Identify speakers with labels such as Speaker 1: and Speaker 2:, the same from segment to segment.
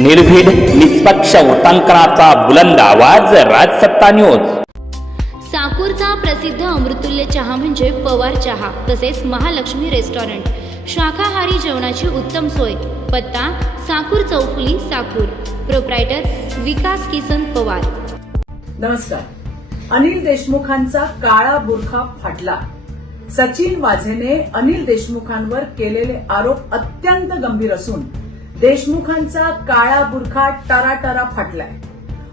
Speaker 1: निर्भीड निष्पक्ष उटंकनाचा बुलंद आवाज राजसत्ता न्यूज.
Speaker 2: साकूरचा प्रसिद्ध अमृतुल्य चहा म्हणजे पवार चहा तसेच महालक्ष्मी रेस्टॉरंट. शाकाहारी जेवणाची उत्तम सोय. पत्ता साकूर चौफुली साकूर. प्रोप्रायटर विकास किसन पवार.
Speaker 3: नमस्कार. अनिल देशमुखांचा काळा बुरखा फाटला. सचिन वाझेने अनिल देशमुखांवर केलेले आरोप अत्यंत गंभीर असून देशमुखांचा काळा बुरखा टराटरा फाटलाय.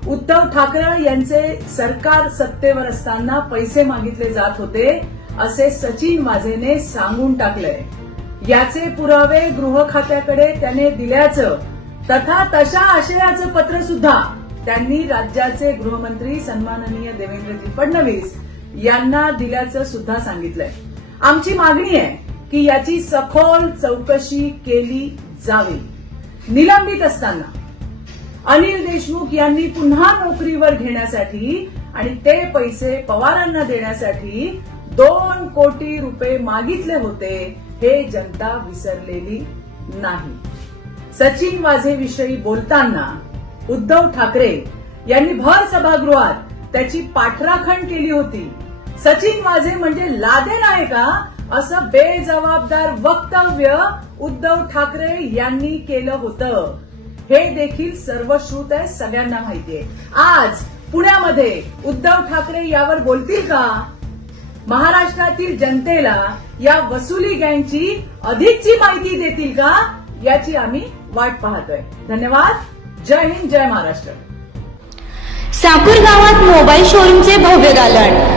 Speaker 3: उद्धव ठाकरे यांचे सरकार सत्तेवर असताना पैसे मागितले जात होते असे सचिन माझेने सांगून टाकलंय. याचे पुरावे गृह खात्याकडे त्याने दिल्याचं तथा तशा आशयाचं पत्र सुद्धा त्यांनी राज्याचे गृहमंत्री सन्माननीय देवेंद्रजी फडणवीस यांना दिल्याचं सुद्धा सांगितलंय. आमची मागणी आहे की याची सखोल चौकशी केली जावी. निलंबित असताना. अनिल देशमुख यांनी पुन्हा नोकरीवर घेण्यासाठी आणि ते पैसे पवारांना देण्यासाठी दोन कोटी रुपये मागितले होते हे जनता विसरलेली नाही. सचिन वाझेविषयी बोलताना उद्धव ठाकरे यांनी भर सभागृहात त्याची पाठराखण केली होती. सचिन वाझे म्हणजे लादेन आहे का? असं बेजबाबदार वक्तव्य उद्धव ठाकरे यांनी केलं होतं. हे देखील सर्वश्रुत आहे सगळ्यांना माहितीये आज पुण्यामध्ये उद्धव ठाकरे यावर बोलतील का? महाराष्ट्रातील जनतेला या वसुली गँगची अधिकची माहिती देतील का? याची आम्ही वाट पाहतोय. धन्यवाद. जय हिंद जय महाराष्ट्र.
Speaker 4: साकूर गावात मोबाईल शोरूमचे भव्य दालन